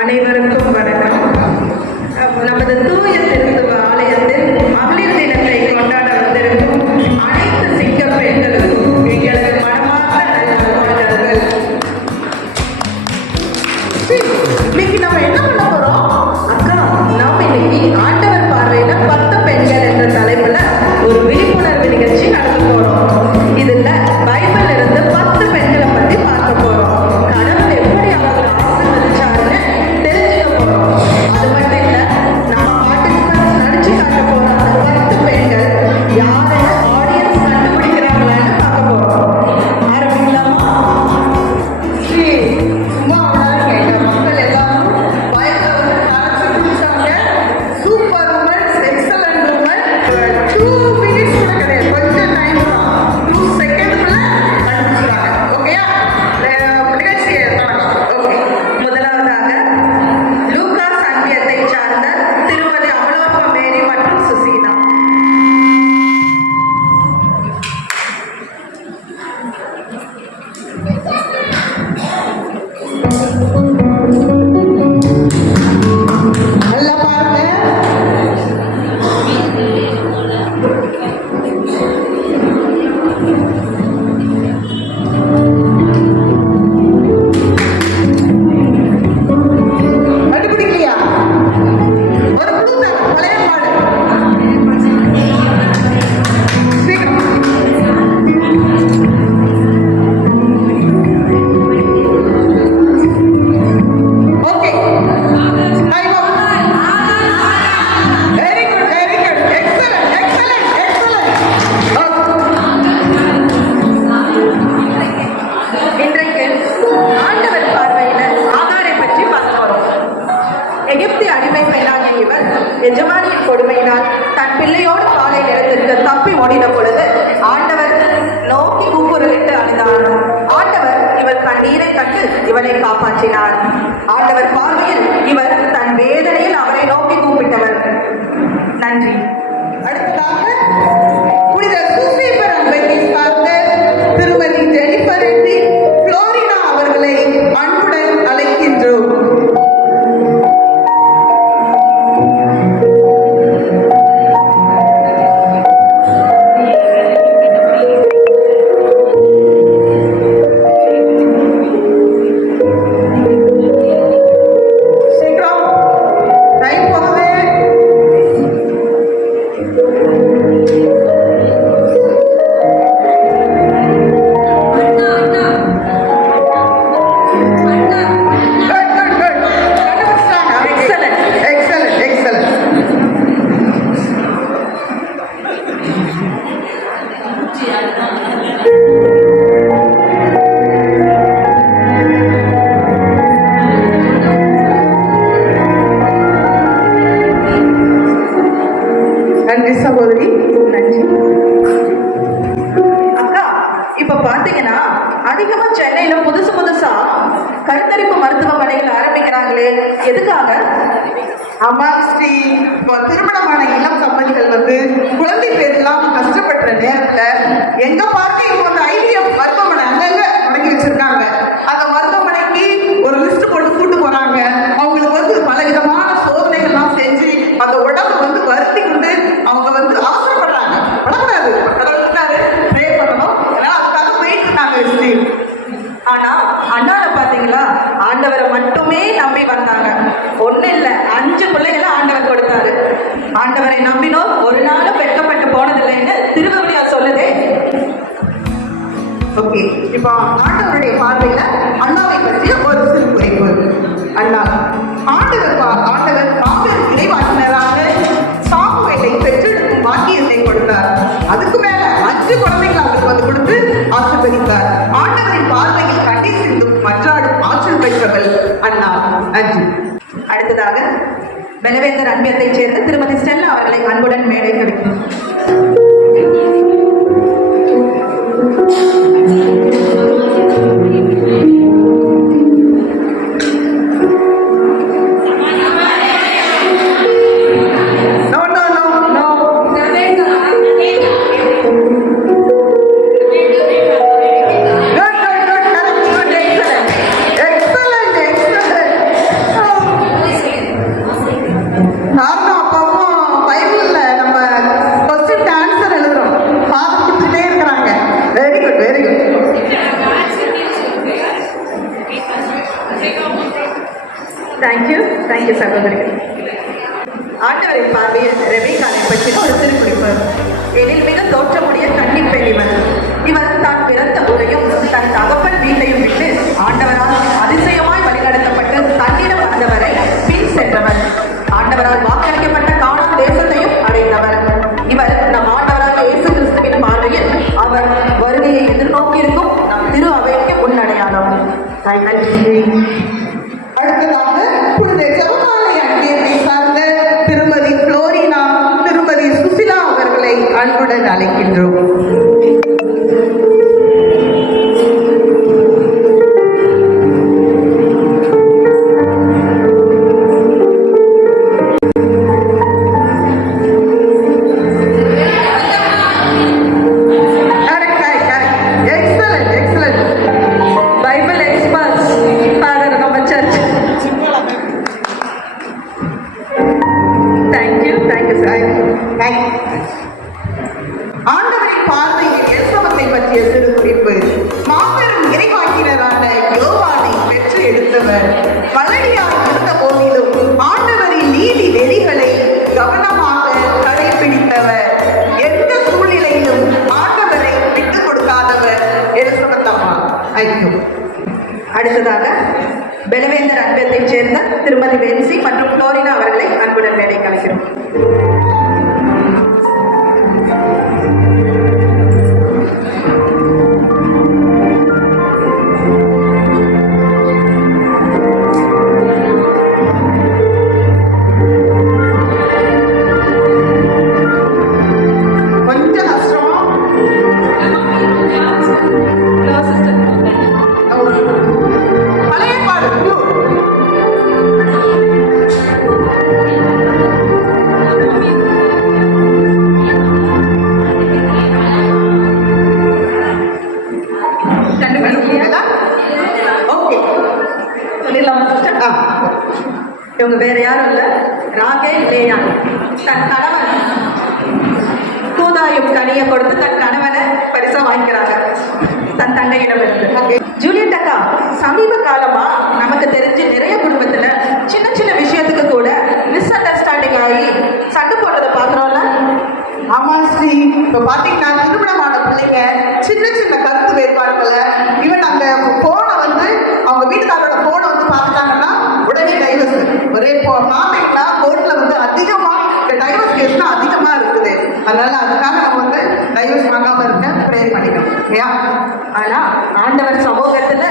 அனைவருக்கும் வணக்கம். நமது தூய திருத்துவ ஆலயத்தில் மகளிர் தினத்தை கொண்டாட வந்திருக்கும் அனைத்து சிங்க பெண்களுக்கும் எங்களது மனமார்ந்த நல்வாழ்த்துக்கள். இன்னைக்கு நம்ம என்ன பண்ண போறோம் அக்கா? நாம் இன்னைக்கு ஆண்டவர் பார்வையில 10 பெண்கள் என்ற தலைப்புல ஒரு விழிப்புணர்வு நிகழ்ச்சி நடத்த போறோம். இதுல பைபிள் இருந்து 10 பெண்களை பத்தி பார்க்க போறோம். கடவுள் எப்படி அவங்க ஆசீர்வதிச்சாருன்னு தெரிஞ்சுக்க போறோம். அது மட்டும் இல்ல, நம்ம பார்ட்டிசிபென்ட்ஸ் நடிச்சு காட்ட போற அந்த 10 பெண்கள் யாருன்னு ஆடியன்ஸ் கண்டுபிடிக்கிறாங்களான்னு பார்க்க போறோம். ஆரம்பிக்கலாமா? சும்மா எங்க மக்கள் எல்லாரும் பயத்துல வந்து கலச்சு குடிச்சாங்க. Super woman, excellent woman. 2 minutes கூட கிடையாது, கொஞ்சம் டைம் தான். 2 செகண்ட்ல கண்டுபிடிச்சாங்க. ஓகேயா? நிகழ்ச்சியை தொடங்கலாம். ஓகே, முதலாவதாக லூகாஸ் அன்பியத்தை சார்ந்த திருமதி அமலோற்ப மேரி மற்றும் சுசீனா. நல்லா பாருங்க. கண்டுபிடிக்கலையா? ஒரு குழு தான், பழைய பாடு. சீக்கிரம். ஓகே, டைம் அப். Very good, very good. Excellent, excellent, excellent. இன்றைக்கு ஆண்டவர் பார்வையில ஆகாரை பற்றி பார்க்க போறோம். எகிப்திய அடிமை பெண்ணாகிய இவர் எஜமானியின் கொடுமையினால் தன் பிள்ளையோடு காலை நேரத்திற்கு தப்பி ஓடின பொழுது ஆண்டவர் நோக்கி கூக்குரலிட்டு அழுதார். ஆண்டவர் இவர் கண்ணீரை கண்டு இவனை காப்பாற்றினார். ஆண்டவர் பார்வையில் இவர் தன் வேதனையில் அவரை நோக்கி கூப்பிட்டவர். நன்றி. அடுத்ததாக புனித சூசேப்பர் அன்பை சார்ந்த திருமதி ஜெனிஃபர் ரெட்டி புளோரினா அவர்களை அன்புடன் அழைக்கின்றோம். சீக்கிரம், டைம் போகுது. Good, good, good. கண்டுபிடிச்சிட்டாங்க. Excellent, excellent, excellent. நன்றி சகோதரி, நன்றி. அக்கா, இப்ப பாத்தீங்கன்னா அதிகமா சென்னையில புதுசா கருத்தரிப்பு மருத்துவமனைகள் ஆரம்பிக்கிறாங்களே, எதுக்காக? ஆமா ஸ்ரீ, இப்போ திருமணமான இளம் தம்பதிகள் வந்து குழந்தை பேர் இல்லாம கஷ்டப்படுற நேரத்துல எங்க பார்க்க இப்போ அந்த IVF மருத்துவமனை அங்கங்க தொடங்கி வச்சிருக்காங்க. அந்த மருத்துவமனைக்கு ஒரு லிஸ்ட் போட்டு கூட்டு போறாங்க. அவங்களுக்கு வந்து பல விதமான சோதனைகள்லாம் செஞ்சு அந்த உடம்பு வந்து வருத்தி கொண்டு அவங்க வந்து அவசரப்படுறாங்க. படக்கூடாது, கடவுளுக்காரு ப்ரே பண்ணணும். அதனால அதுக்காக போயிட்டு இருக்காங்க ஸ்ரீ. ஆனா அண்ணால பாத்தீங்களா, ஆண்டவரை மட்டுமே நம்பி வந்தாங்க. ஒண்ணு இல்ல, 5 பிள்ளைகளை ஆண்டவர் கொடுத்தாரு. ஆண்டவரை நம்பினோர் ஒரு நாளும் வெட்கப்பட்டு போனதில்லைன்னு திருவிழியா சொல்லுதே. ஓகே, இப்போ ஆண்டவருடைய பார்வையில அண்ணாவை பற்றிய ஒரு சிறு குறிப்பு. அண்ணா ஆண்டவர் பாப்பர் இறைவாக்கினராக சாமுவேலை பெற்றெடுக்கும் பாக்கியத்தை கொடுத்தார். அதுக்கு மேல 5 குழந்தைகள் அவருக்கு வந்து கொடுத்து ஆசீர்வதித்தார். ஆண்டவரின் பார்வையில் கண்ணீர் சிந்தும் மன்றாடும் ஆற்றல் பெற்றவள் அண்ணா. நன்றி. அடுத்ததாக பெலவேந்தர் அன்பியத்தைச் சேர்ந்த திருமதி ஸ்டெல்லா அவர்களை அன்புடன் மேடைக்கு வைக்கிறோம். No, no, no, no. Good, good, good. Excellent, excellent, excellent. Thank you சகோதரிகள். ஆண்டவரின் பார்வையில் ரெபேக்காளை பற்றின ஒரு சிறு குறிப்பு. எனில் மிக தோற்றமுடைய கன்னிப் பெண் இவர் தான் பிறந்த ஊரையும் தன் தகப்பன் வீட்டையும் விட்டு ஆண்டவரால் அதிசயமாய் வழிநடத்தப்பட்டு தன்னிடம் வந்தவரை பின் சென்றவர். ஆண்டவரால் வாக்களிக்கப்பட்ட கானான் தேசத்தையும் அடைந்தவர். இவர் நம் ஆண்டவராக இயேசு கிறிஸ்துவின் பார்வையில் அவர் வருகையை எதிர்நோக்கியிருக்கும் நம் திரு அவைக்கு முன்னடையாளம். அடுத்ததாக புனித ஜெபமாலை அன்பியத்தை சார்ந்த திருமதி புளோரினா, திருமதி சுசிலா அவர்களை அன்புடன் அழைக்கின்றோம். Bible experts, Father of our church. Thank you, sir. ஆண்டவரின் பார்வையில் எலிசபெத்தை பற்றிய சிறு குறிப்பு. மாபெரும் இறைவாக்கினரான யோவானை பெற்று எடுத்தவர். மலடியாக இருந்த போதிலும் ஆண்டவரின் நீதி நெறிகளை கவனமாக கடைபிடித்தவர். எந்த சூழ்நிலையிலும் ஆண்டவரை விட்டுக் கொடுக்காதவர் எலிசபெத் அம்மா. ஐயோ. அடுத்ததாக பெலவேந்தர் அன்பத்தைச் சேர்ந்த திருமதி வென்சி மற்றும் புளோரினா அவர்களை அன்புடன் மேடை கலைக்கிறோம். கொஞ்சம் கஷ்டமா பழைய பாடு ஓகே சொல்லிடலாமா சிஸ்டர்? இவங்க வேற யாரும் இல்ல, ராகேல் லேயான். தன் கணவன் தூதாயும் கனியை கொடுத்து தன் கணவனை பரிசா வாங்கிக்கிறாங்க தன் தங்கையிடம் இருந்து. ஜூலியட் அக்கா, சமீப காலமா நமக்கு தெரிஞ்சு நிறைய குடும்பத்துல சின்ன சின்ன விஷயத்துக்கு கூட மிஸ் அண்டர்ஸ்டாண்டிங் ஆகி சண்டை போடுறத பாக்குறோம்ல. ஆமா ஸ்ரீ, இப்ப பாத்தீங்கன்னா திருமணமான பிள்ளைங்க சின்ன சின்ன கருத்து வேறுபாடுகளை ஈவன் அந்த போனை வந்து அவங்க வீட்டுக்காரோட போனை வந்து பார்த்துட்டாங்கன்னா உடனே டைவர்ஸ். ஒரே பாத்தீங்கன்னா கோர்ட்ல வந்து அதிகமா இந்த டைவர்ஸ் கேஸ் தான் அதிகமா இருக்குது. அதனால அதுக்காக நம்ம வந்து டைவர்ஸ் வாங்காம இருக்க ப்ரேயர் பண்ணிக்கணும் இல்லையா? ஆனா ஆண்டவர் சமூகத்துல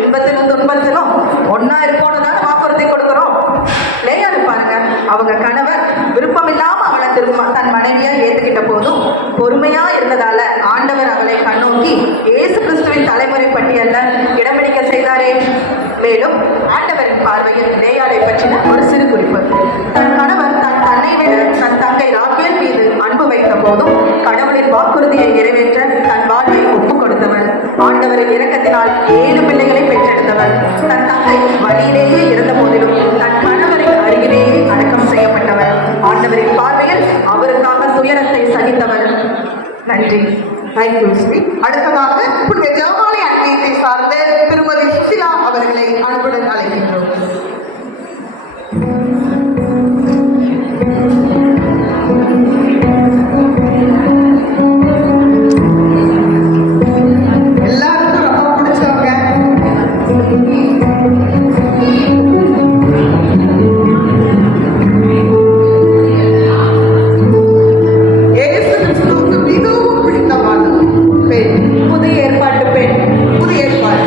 இன்பத்திலும் துன்பத்திலும் ஒன்னா இருக்கணும் தான் வாக்குறுதி கொடுக்கிறோம். லேயாரு பாருங்க, அவங்க கணவர் விருப்பம் இல்லாம அவளை திரும்ப தன் மனைவியா ஏத்துக்கிட்ட போதும் பொறுமையா இருந்ததால ஆண்டவர் அவளை கண்ணோக்கி இயேசு கிறிஸ்துவின் தலைமுறை பட்டியல்ல இடம்பிடிக்க செய்தாரே. மேலும் ஆண்டவரின் பார்வையில் லேயாளை பற்றின ஒரு சிறு குறிப்பு. தன் கணவர் தன்னை விட தன் தங்கை ராகேல் மீது அன்பு வைத்த போதும் கடவுளின் வாக்குறுதியை நிறைவேற்ற தன் வாழ்வை ஒப்புக் கொடுத்தவர். ஆண்டவரின் இரக்கத்தினால் 7 பிள்ளைகளை பெற்றெடுத்தவர். தன் தங்கை வழியிலேயே இருந்த போதிலும் தன் கணவரின் அருகிலேயே அடக்கம் செய்யப்பட்டவர். ஆண்டவரின் பார்வையில் அவருக்காக துயரத்தை சகித்தவர். நன்றி. தேங்க்யூ ஸ்ரீ. அடுத்ததாக புனித ஜெபமாலை அன்பியத்தை சார்ந்த திருமதி சுசிலா அவர்களை அன்புடன் அழைக்கின்றோம். எல்லாருக்கும் ரொம்ப பிடிச்சவங்க. இயேசு கிறிஸ்துவுக்கு மிகவும் பிடித்தமான பெண். புதிய ஏற்பாட்டு பெண். புதிய ஏற்பாடு.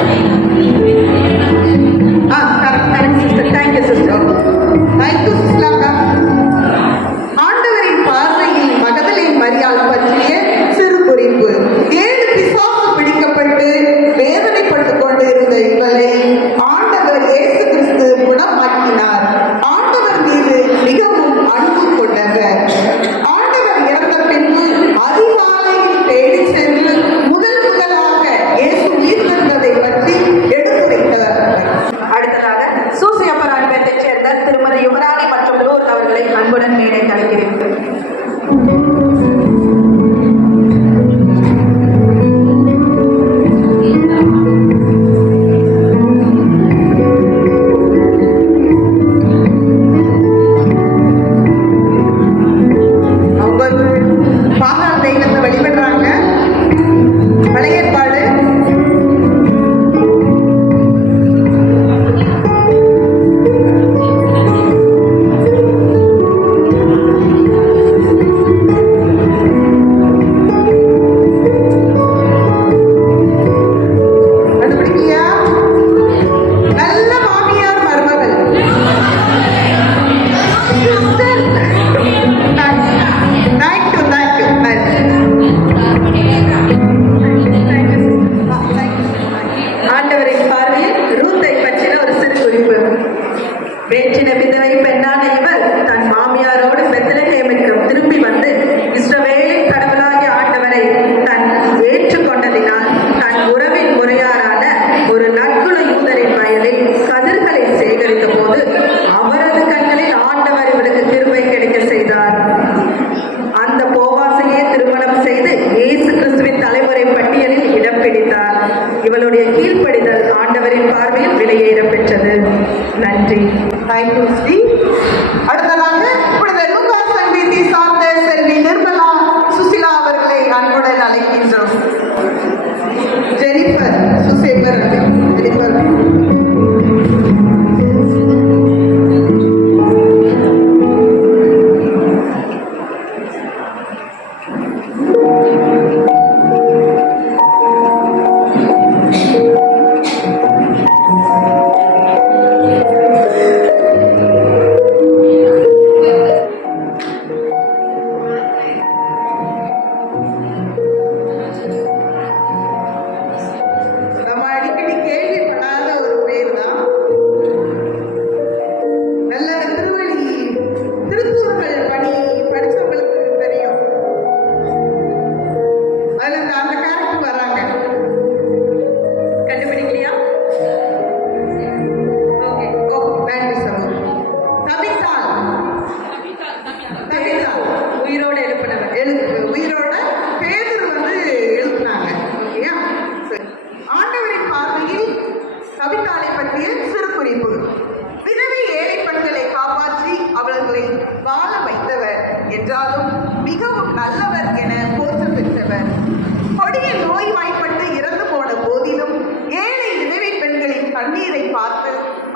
Correct sister. Thank you sister. Thank you சிஸ்லாக்கா. ஆண்டவரின் பார்வையில் மகதலேன் மரியாள் பற்றிய சிறு குறிப்பு. 7 பிசாசு பிடிக்கப்பட்டு வேதனைப்பட்டுக் கொண்டிருந்த இவளை ஆண்டவர் இயேசு கிறிஸ்து குணமாக்கினார். ஆண்டவர் மீது மிகவும் அன்பு கொண்டவர். ஆண்டவர் இறந்த பின்பு அதிகாலையில் தேடி சென்று முதலாக இயேசு உயிர்த்தெழுந்ததை பற்றி எடுத்துரைத்தவர். அடுத்ததாக சூசியப்பர் அன்பத்தைச் சேர்ந்த திருமதி யுவராணி மற்றும் லூர்து அவர்களை அன்புடன் மேடை அழைக்கிறேன். விதவை பெண்ணான இவர் தன் மாமியாரோடு பெத்லகேமுக்கு திரும்பி வந்து இஸ்ரவேலின் கடவுளாகிய ஆண்டவரை தன் ஏற்றுக்கொண்டதினால் தன் உறவின் முறையாரான ஒரு நற்குல யூதரின் வயலில் கதிர்களை சேகரித்த போது அவரது கண்களில் ஆண்டவர் இவருக்கு கிருபை கிடைக்க செய்தார். அந்த போவாசையே திருமணம் செய்து இயேசு கிறிஸ்துவின் தலைமுறை பட்டியலில் இடம் பிடித்தார். இவளுடைய கீழ்ப்படிதல் ஆண்டவரின் பார்வையில் விலையேற பெற்றது. நன்றி. தேங்க்யூ ஸ்ரீ. அடுத்ததாக புனித லூகாஸ் சங்கீதி சார்ந்த செல்வி நிர்மலா சுசிலா அவர்களை அன்புடன் அழைக்கின்றோம். ஜெனிஃபர் சுசேபர் ஜெனிஃபர். நம்ம அடிக்கடி கேள்விப்படாத ஒரு பேர் தான். நல்ல திருத்தூர்கள் பணி படிச்சவங்களுக்கு தெரியும். அதுல அந்த கேரக்டர் வராங்க. கண்டுபிடிக்கலையா? ஓகே. ஓ, நன்றி சொல்லுங்க. தபித்தாள் உயிரோடு எழுப்பினவர். உயிரோட பேதுரு வந்து எழுப்புனாங்க. ஓகேயா? சரி. ஆண்டவரின் பார்வையில் தபித்தாளை பற்றிய சிறு குறிப்பு. விதவை ஏழை பெண்களை காப்பாற்றி அவர்களை வாழ வைத்தவர் என்றாலும் மிகவும் நல்லவர் என போற்ற பெற்றவர். கொடிய நோய்வாய்ப்பட்டு இறந்து போன போதிலும் ஏழை விதவை பெண்களின் கண்ணீரை பார்த்து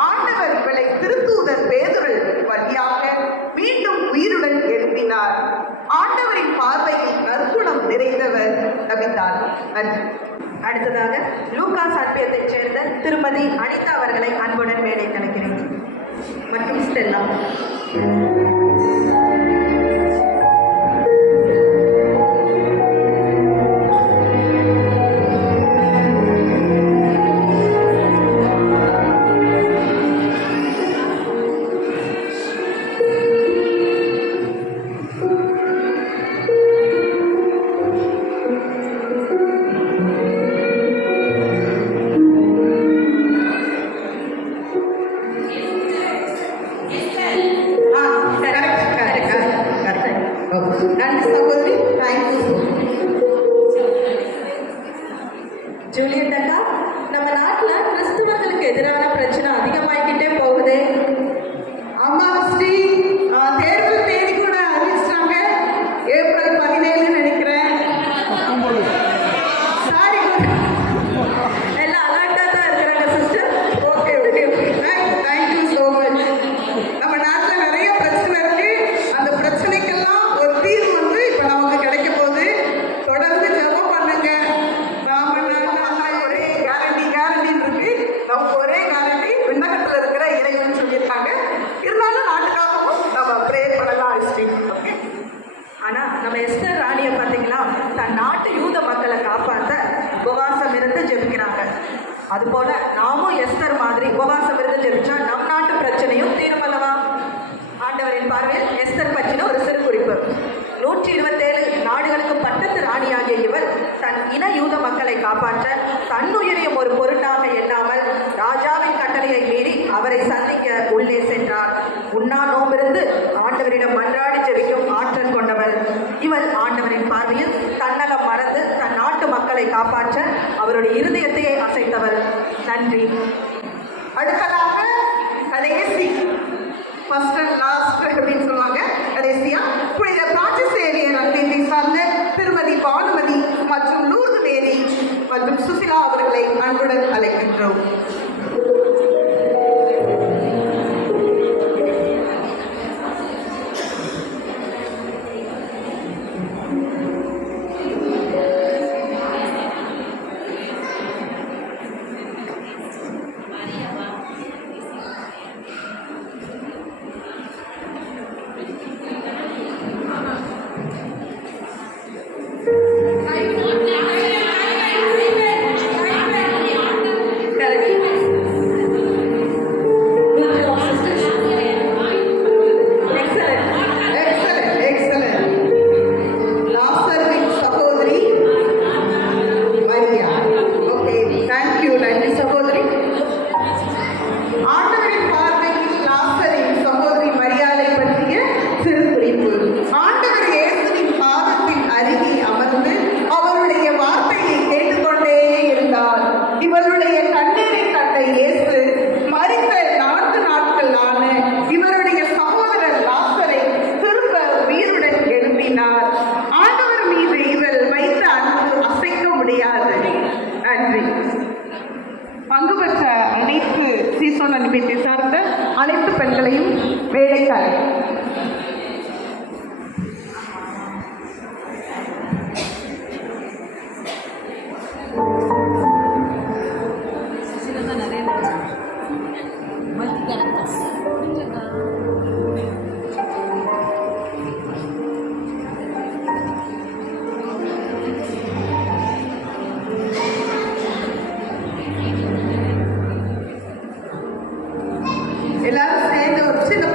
ஆண்டவர் இவளை திருத்தூதர் பேதுரு வழியாக மீண்டும் உயிருடன் எழுப்பினார். ஆண்டவரின் பார்வையில் நற்குணம் நிறைந்தவர் தபித்தாள். நன்றி. அடுத்ததாக லூகாஸ் அன்பியத்தைச் சேர்ந்த திருமதி அனிதா அவர்களை அன்புடன் மேடை கலைக்கிறேன். மற்றும் ஸ்டெல்லா. நன்றி சகோதரி. தேங்க்யூ. ஜூலியட் அக்கா, நம்ம நாட்டுல கிறிஸ்துவர்களுக்கு எதிரான பிரச்சனை அதிகமாகிக்கிட்டே போகுதே. அம்மா ஸ்ரீ, தேர்தல் தேதி கூட அறிவிச்சிட்டாங்க. ஏப்ரல் 17 நினைக்கிறேன். சாரி, எல்லாம் அலர்ட்டா தான் இருக்கிறாங்க sister. Okay okay. Thank you so much. நம்ம நாட்டில் நிறைய பிரச்சனை இருக்கு. அந்த பிரச்சனைக்கெல்லாம் ஒரு தீர்வு வந்து இப்போ நமக்கு கிடைக்க போகுது. தொடர்ந்து ஜெபம் பண்ணுங்க. நாம ஒரே கேரண்டின்னு இருக்கு. நமக்கு ஒரே கேரண்டி விண்ணகத்தில் இருக்கிற இறைவன் சொல்லியிருக்காங்க. இருந்தாலும் நாட்டுக்காகவும் நம்ம ப்ரேயர் பண்ணலாம். ஓகே. ஆனா நம்ம எஸ்தர் ராணியை பார்த்தீங்களா, தன் நாட்டு யூத மக்களை காப்பாற்ற உபவாசம் இருந்து ஜெபிக்கிறாங்க. அதுபோல நாமும் எஸ்தர் மாதிரி உபவாசம் இருந்து ஜெபிச்சா நம் நாட்டு பிரச்சனையும் தீருமல்லவா? ஆண்டவரின் பார்வையில் எஸ்தர் பற்றின ஒரு சிறு குறிப்பு. 127 நாடுகளுக்கு பட்டத்து ராணியாகிய இவர் தன் இன யூத மக்களை காப்பாற்ற தன்னுயிரையும் ஒரு பொருட்டாக எண்ணாமல் ராஜாவின் கட்டளையை மீறி அவரை சந்திக்க உள்ளே சென்றார். உண்ணா நோம்பிருந்து ஆண்டவரிடம் மன்றாடி ஜெபிக்கும் ஆற்றல் கொண்டவள் இவள். ஆண்டவரின் பார்வையில் தன்னலம் மறந்து தன் நாட்டு மக்களை காப்பாற்ற அவருடைய இருதயத்தையே அசைத்தவள். நன்றி. அடுத்ததாக கடைசி ஃபர்ஸ்ட் அண்ட் லாஸ்ட் அப்படின்னு சொல்லுவாங்க. கடைசியா புனித பிரான்சிசேவியர் அன்பியத்தை சார்ந்த திருமதி பானுமதி மற்றும் லூர்து மேரி மற்றும் சுசிலா அவர்களை அன்புடன் அழைக்கின்றோம். வேலைக்காரி. எல்லாரும் சேர்ந்து ஒரு சின்ன